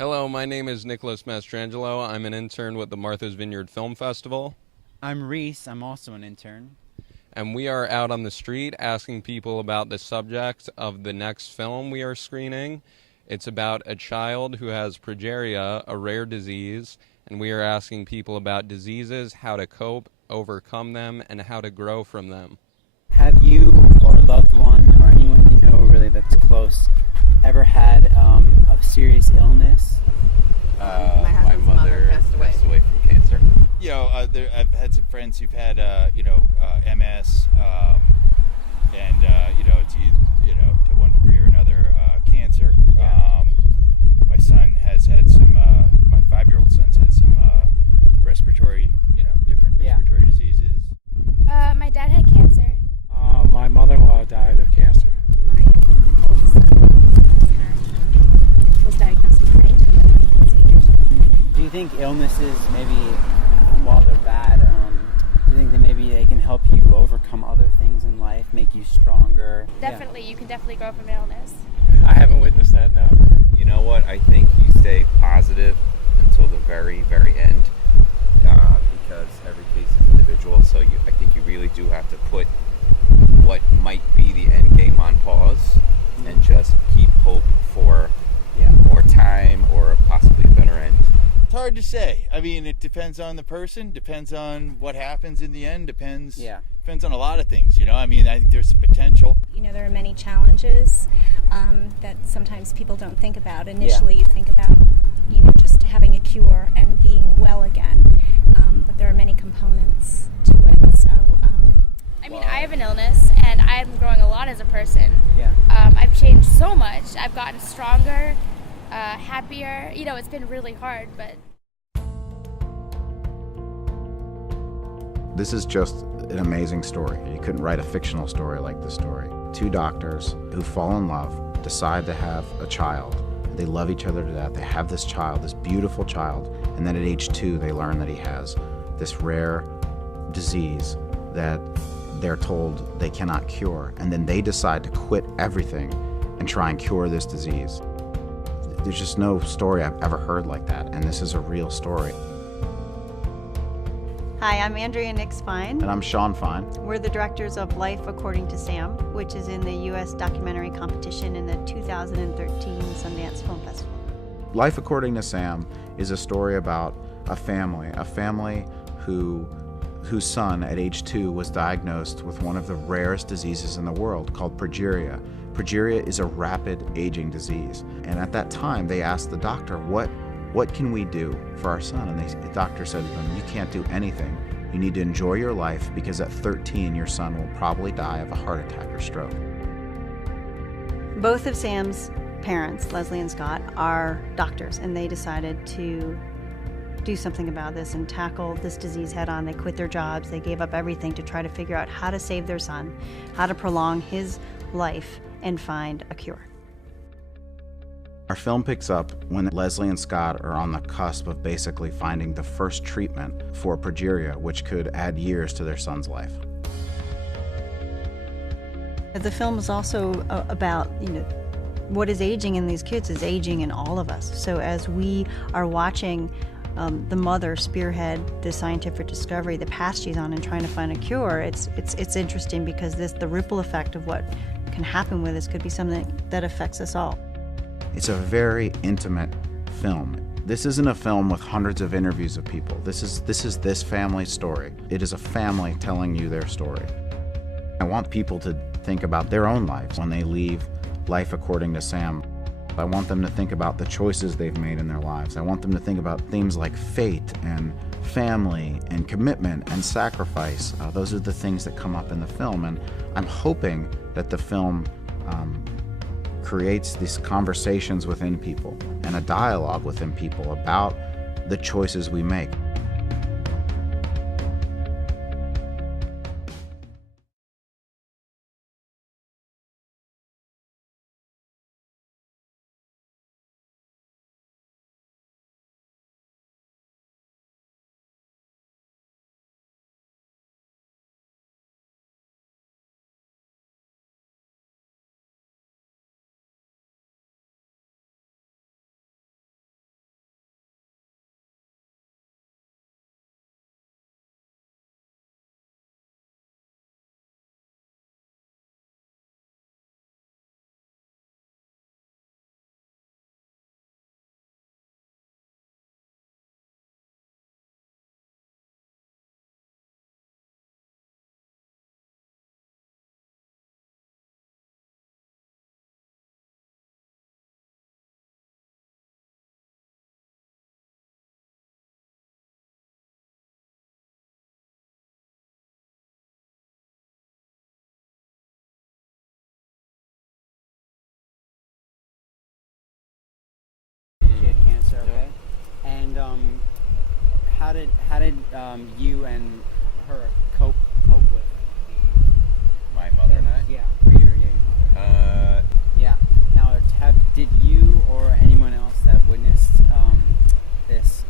Hello, my name is Nicholas Mastrangelo. I'm an intern with the Martha's Vineyard Film Festival, I'm Reese. I'm also an intern. and we are out on the street asking people about the subject of the next film we are screening. It's about a child who has progeria, a rare disease, and we are asking people about diseases, how to cope, overcome them, and how to grow from them. Have you or a loved one or anyone you know really that's close ever had a serious illness? My My husband's mother passed away from cancer. I've had some friends who've had, MS, and to one degree or another, cancer. Yeah. My son has had some. My 5-year-old son's had some respiratory, different Yeah. respiratory diseases. My dad had cancer. My mother-in-law died of cancer. My oldest son was diagnosed with brain tumor when he was 8 years old. Do you think illnesses, maybe while they're bad, do you think that maybe they can help you overcome other things in life, make you stronger? Definitely, you can definitely grow from illness. I haven't witnessed that, no. You know what? I think you stay positive until the very, very end, because every case is individual. So I think you really do have to put what might be the end game on pause and just keep hope for Yeah. more time or possibly a better end. It's hard to say. I mean, it depends on the person, depends on what happens in the end, depends on a lot of things. I think there's a potential. There are many challenges that sometimes people don't think about. Initially, you think about, just having a cure and being well again. But there are many components to it. So, I have an illness, and I'm growing a lot as a person. Yeah. I've changed so much. I've gotten stronger, happier. It's been really hard, but This is just an amazing story. You couldn't write a fictional story like this story. Two doctors who fall in love, decide to have a child. They love each other to death. They have this child, this beautiful child, and then at age 2, they learn that he has this rare disease that they're told they cannot cure. And then they decide to quit everything and try and cure this disease. There's just no story I've ever heard like that, and this is a real story. Hi, I'm Andrea Nix Fine. And I'm Sean Fine. We're the directors of Life According to Sam, which is in the U.S. documentary competition in the 2013 Sundance Film Festival. Life According to Sam is a story about a family whose son at age 2 was diagnosed with one of the rarest diseases in the world called progeria. Progeria is a rapid aging disease. And at that time, they asked the doctor, what can we do for our son? And the doctor said to them, you can't do anything. You need to enjoy your life because at 13, your son will probably die of a heart attack or stroke. Both of Sam's parents, Leslie and Scott, are doctors, and they decided to do something about this and tackle this disease head on. They quit their jobs. They gave up everything to try to figure out how to save their son, how to prolong his life, and find a cure. Our film picks up when Leslie and Scott are on the cusp of basically finding the first treatment for progeria, which could add years to their son's life. The film is also about, what is aging in these kids is aging in all of us. So as we are watching the mother spearhead the scientific discovery, the path she's on in trying to find a cure, it's interesting because the ripple effect of what can happen with this could be something that affects us all. It's a very intimate film. This isn't a film with hundreds of interviews of people. This is this family's story. It is a family telling you their story. I want people to think about their own lives when they leave Life According to Sam. I want them to think about the choices they've made in their lives. I want them to think about themes like fate and family and commitment and sacrifice. Those are the things that come up in the film, and I'm hoping that the film creates these conversations within people and a dialogue within people about the choices we make. And how did you and her cope with My mother and I. Yeah, your mother. Yeah. Now, did you or anyone else that witnessed this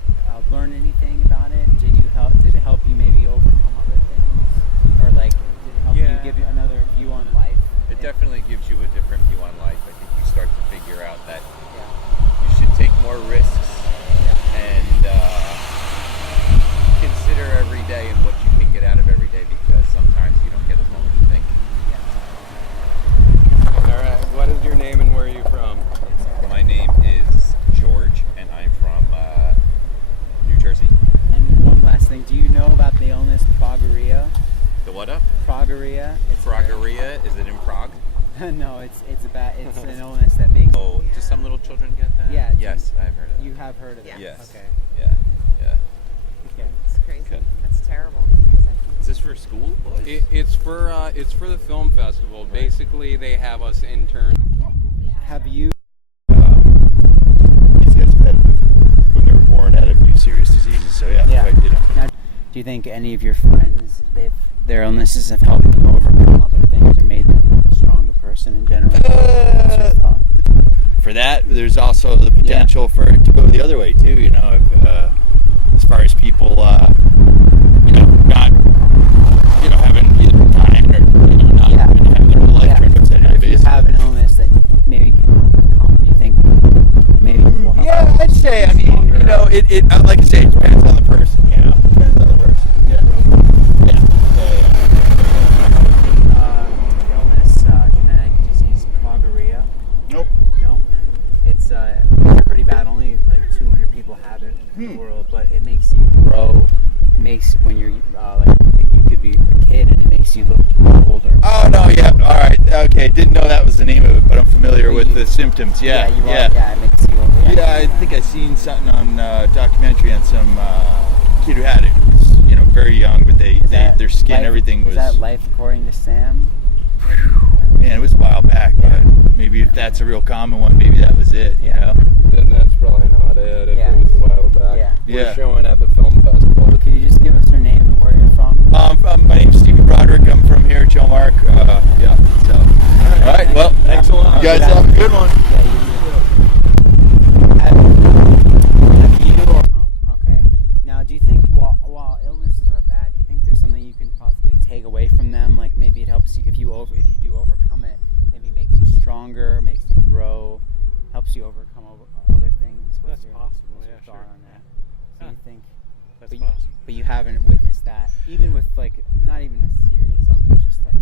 learn anything about it? Did it help you maybe overcome other things, or like did it help you give you another view on life? It definitely gives you a different view on life. I think you start to figure out that you should take more risks and consider every day and what you can get out of every day, because sometimes you don't get as long as you think. All right. What is your name and where are you from? My name is George, and I'm from New Jersey. And one last thing, do you know about the illness progeria? The what up? Progeria. Progeria? Is it in Prague? No, it's an illness that makes. Oh, do some little children get that? Yeah. Yes, I've heard of that. You have heard of it. Yes. Okay. Yeah. Okay. It's crazy. Good. That's terrible. Is this for school boys? It's for the film festival. Basically, they have us interns. Have you? These guys when they were born had a few serious diseases. So Yeah. but, you know. Now, do you think any of your friends, their illnesses have helped them overcome other things or made them a stronger person in general? What's your thought? For that, there's also the potential for it to go the other way too. You know, as far as people, you know, not, you know, having time or not having their life turned upside down. If you have an illness that you maybe can overcome, do you think maybe it will help? Yeah, I'd say. I mean, you know, it like I say, it depends on the person. You know, depends on the person. Illness, genetic disease, progeria. Nope. No, it's pretty bad. Only like 200 people have it in the world, but it makes you grow. It makes when you're like you could be a kid, and it makes you look older. Oh no, yeah, all right, okay. Didn't know that was the name of it, but I'm familiar with the symptoms. Yeah, you are. Yeah, it makes you older. Yeah, I think I seen something on documentary on some kid who had it. Who was, you know, very young, but their skin, everything was. Is that Life According to Sam? Man, it was a while back, but maybe if that's a real common one, maybe that was it. You know. Then that's probably not it. If it was a while back. We're showing at the film festival. Could you just give us your name and where you're from? My name's Stevie Broderick. I'm from here, Chilmark. Yeah. So. All right. Well, thanks a lot. You guys have a good one. Okay. Now, do you think while illnesses are bad, do you think there's something you can possibly take away from them? Like maybe it helps you if you do overcome it. Maybe it makes you stronger, makes you grow, helps you overcome other things. That's possible. What's your thought on that? So you think That's possible. But you haven't witnessed that, even with like not even a serious illness, just like a.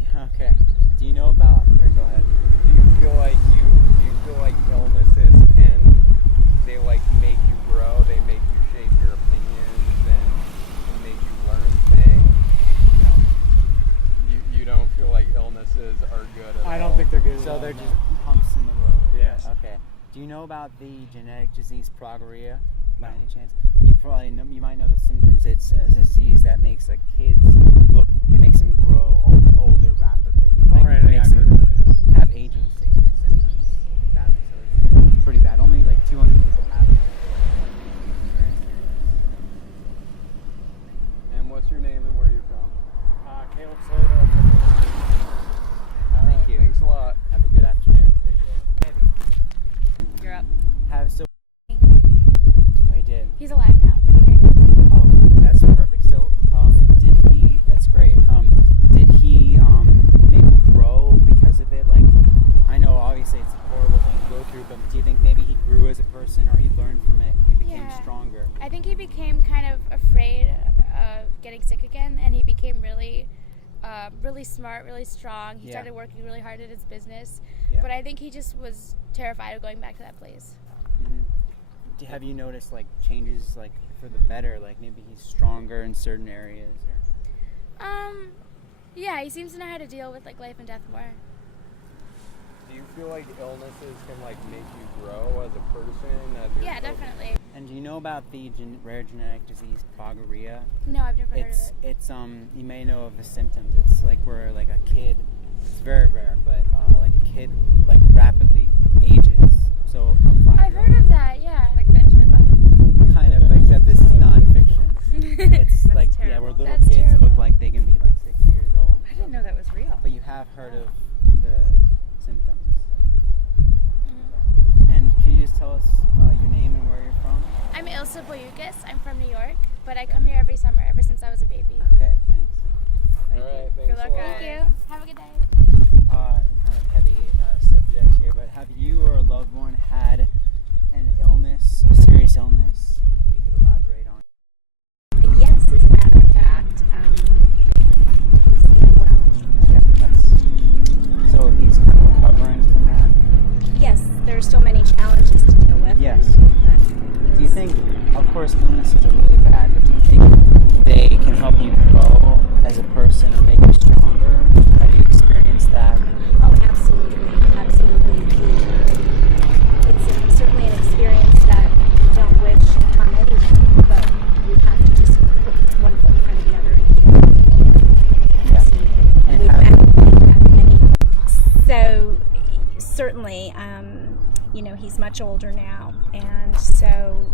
Yeah. Okay. Do you know about? Or go ahead. Do you feel like illnesses can they like make you grow? They make you shape your opinions and make you learn things. No. You don't feel like illnesses are good at all. I don't think they're good. So they're just humps in the road. Yes. Okay. Do you know about the genetic disease progeria by any chance? You probably know. You might know the symptoms. It's a disease that makes like kids look. It makes them grow older rapidly. Like, Right, it makes them have aging symptoms badly. So it's pretty bad. Only like 200 people have it. And what's your name and where are you from? Caleb Slater. All right, Thank you. Thanks a lot. Have a good afternoon. You're up. Oh, he did. He's alive now, but he had Oh, that's perfect. So, did he? That's great. Did he maybe grow because of it? Like, I know obviously it's a horrible thing to go through, but do you think maybe he grew as a person, or he learned from it? He became stronger. I think he became kind of afraid of getting sick again, and he became really smart, really strong. He started working really hard at his business, but I think he just was terrified of going back to that place. Mm-hmm. Have you noticed like changes like for the better? Like maybe he's stronger in certain areas, or? Yeah, he seems to know how to deal with like life and death more. Do you feel like illnesses can like make you grow as a person? Yeah, definitely. And do you know about the rare genetic disease progeria? No, I've never heard of it. It's you may know of the symptoms. It's like where like a kid, it's very rare, but like a kid like rapidly ages. So I've heard of that. Yeah. like Benjamin Button. also Boyukas. I'm from New York, but I come here every summer, ever since I was a baby. Okay, thanks. Thank All you. right, thanks Good luck, a lot. Thank you. Have a good day. Kind of heavy subject here, but have you or a loved one had an illness, a serious illness? Maybe you could elaborate on. Yes, as a matter of fact, he's doing well. Yeah, so he's kind of recovering from that. Yes, there are still many challenges to deal with. Yes. But Do you think, of course, illnesses are really bad, but do you think they can help you grow as a person or make you stronger? Have you experienced that? oh, absolutely, absolutely. It's certainly an experience that you don't wish upon anyone, but you have to just put one foot in front of the other and keep moving. Yeah. Absolutely. And We've have- actually had many. So certainly, he's much older now, and so